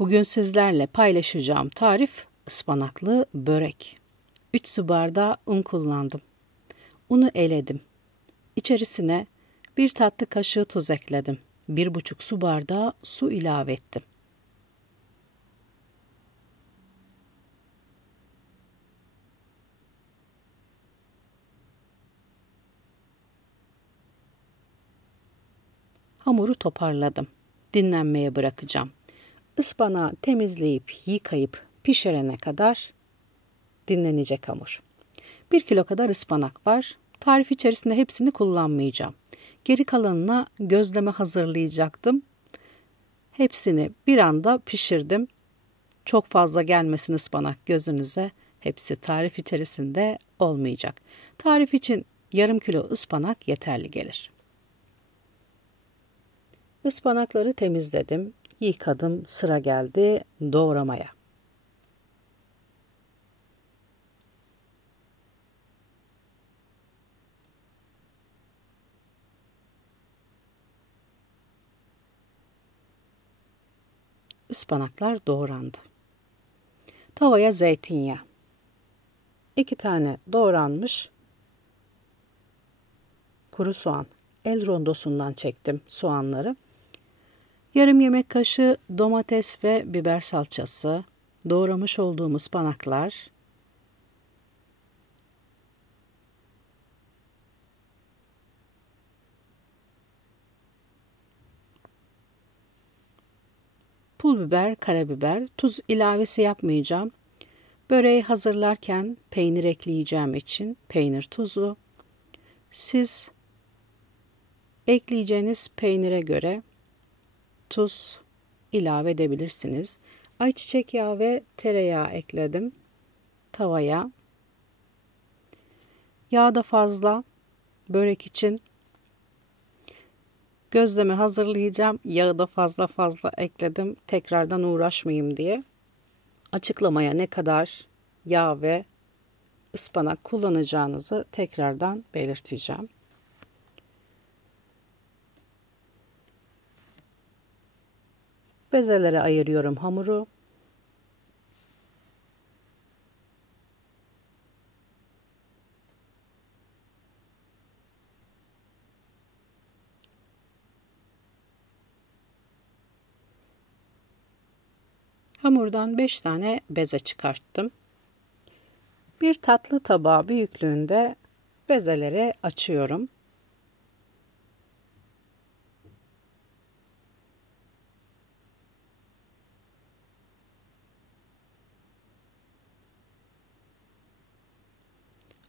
Bugün sizlerle paylaşacağım tarif ıspanaklı börek. 3 su bardağı un kullandım. Unu eledim. İçerisine 1 tatlı kaşığı tuz ekledim. 1,5 su bardağı su ilave ettim. Hamuru toparladım. Dinlenmeye bırakacağım. Ispanağı temizleyip, yıkayıp pişirene kadar dinlenecek hamur. 1 kilo kadar ıspanak var. Tarif içerisinde hepsini kullanmayacağım. Geri kalanına gözleme hazırlayacaktım. Hepsini bir anda pişirdim. Çok fazla gelmesin ıspanak gözünüze. Hepsi tarif içerisinde olmayacak. Tarif için yarım kilo ıspanak yeterli gelir. Ispanakları temizledim, yıkadım, sıra geldi doğramaya. Ispanaklar doğrandı. Tavaya zeytinyağı. 2 tane doğranmış kuru soğan. El rondosundan çektim soğanları. Yarım yemek kaşığı domates ve biber salçası. Doğramış olduğum ıspanaklar. Pul biber, karabiber, tuz ilavesi yapmayacağım. Böreği hazırlarken peynir ekleyeceğim için peynir tuzu. Siz ekleyeceğiniz peynire göre tuz ilave edebilirsiniz. Ayçiçek yağı ve tereyağı ekledim tavaya. Yağ da fazla. Börek için gözleme hazırlayacağım. Yağı da fazla ekledim. Tekrardan uğraşmayayım diye. Açıklamaya ne kadar yağ ve ıspanak kullanacağınızı tekrardan belirteceğim. Bezelere ayırıyorum hamuru. Hamurdan 5 tane beze çıkarttım. Bir tatlı tabağı büyüklüğünde bezeleri açıyorum.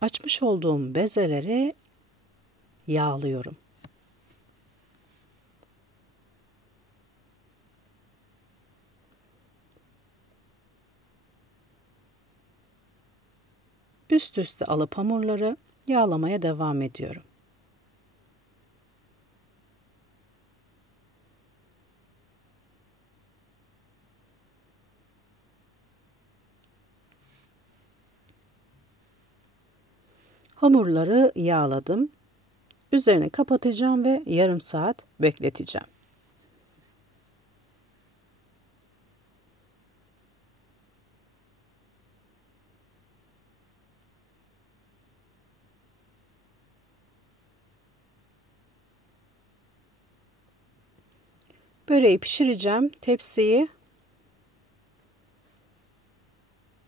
Açmış olduğum bezeleri yağlıyorum. Üst üste alıp hamurları yağlamaya devam ediyorum. Hamurları yağladım. Üzerini kapatacağım ve yarım saat bekleteceğim. Böreği pişireceğim. Tepsiyi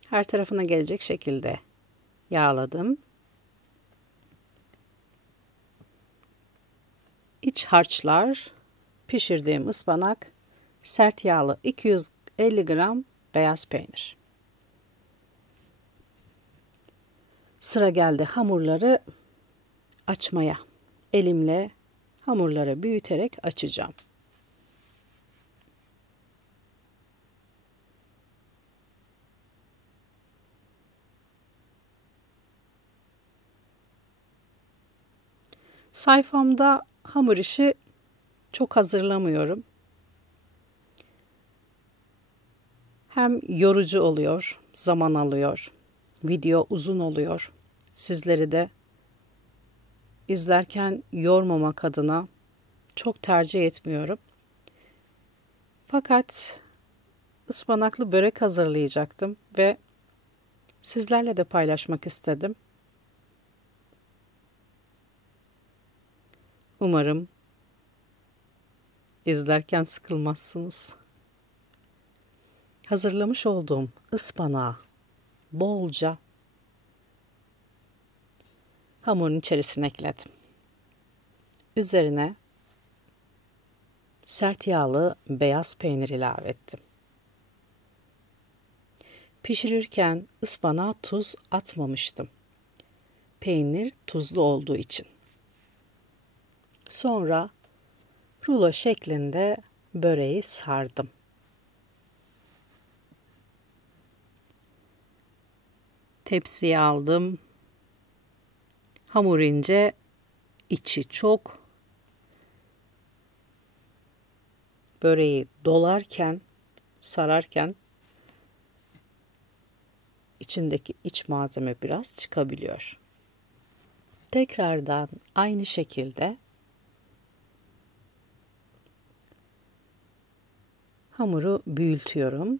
her tarafına gelecek şekilde yağladım. İç harçlar, pişirdiğim ıspanak, sert yağlı 250 gram beyaz peynir. Sıra geldi hamurları açmaya. Elimle hamurları büyüterek açacağım. Sayfamda hamur işi çok hazırlamıyorum. Hem yorucu oluyor, zaman alıyor. Video uzun oluyor. Sizleri de izlerken yormamak adına çok tercih etmiyorum. Fakat ıspanaklı börek hazırlayacaktım ve sizlerle de paylaşmak istedim. Umarım izlerken sıkılmazsınız. Hazırlamış olduğum ıspanağı bolca hamurun içerisine ekledim. Üzerine sert yağlı beyaz peynir ilave ettim. Pişirirken ıspanağa tuz atmamıştım. Peynir tuzlu olduğu için. Sonra rulo şeklinde böreği sardım. Tepsiye aldım. Hamur ince, içi çok. Böreği dolarken, sararken içindeki iç malzeme biraz çıkabiliyor. Tekrardan aynı şekilde hamuru büyütüyorum.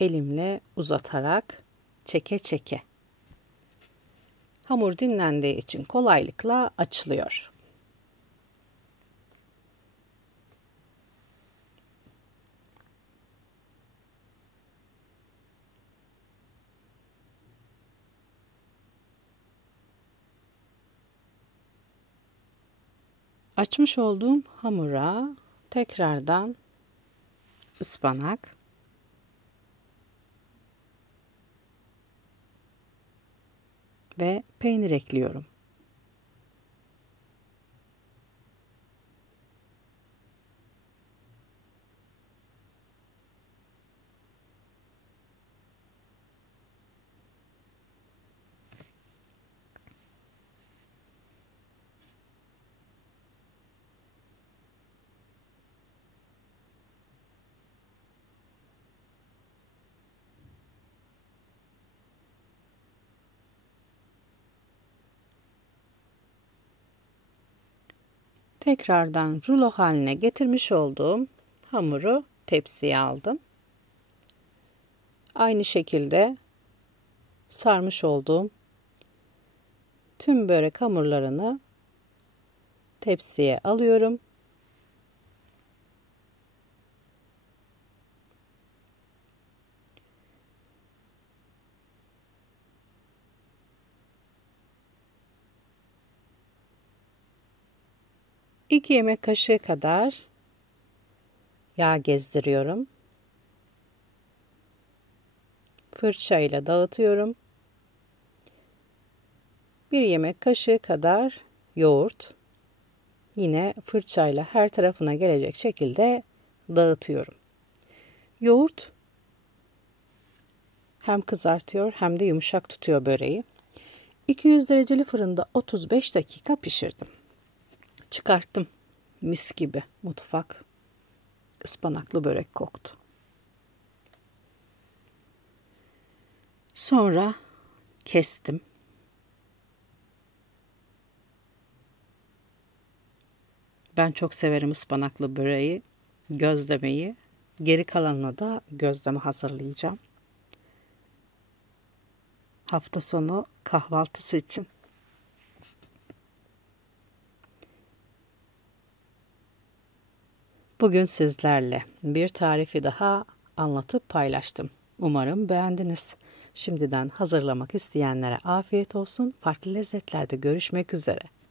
Elimle uzatarak çeke çeke. Hamur dinlendiği için kolaylıkla açılıyor. Açmış olduğum hamura tekrardan ıspanak ve peynir ekliyorum. Tekrardan rulo haline getirmiş olduğum hamuru tepsiye aldım. Aynı şekilde sarmış olduğum tüm börek hamurlarını tepsiye alıyorum. İki yemek kaşığı kadar yağ gezdiriyorum. Fırçayla dağıtıyorum. Bir yemek kaşığı kadar yoğurt. Yine fırçayla her tarafına gelecek şekilde dağıtıyorum. Yoğurt hem kızartıyor hem de yumuşak tutuyor böreği. 200 dereceli fırında 35 dakika pişirdim. Çıkarttım. Mis gibi mutfak ıspanaklı börek koktu. Sonra kestim. Ben çok severim ıspanaklı böreği, gözlemeyi. Geri kalanına da gözleme hazırlayacağım. Hafta sonu kahvaltısı için. Bugün sizlerle bir tarifi daha anlatıp paylaştım. Umarım beğendiniz. Şimdiden hazırlamak isteyenlere afiyet olsun. Farklı lezzetlerde görüşmek üzere.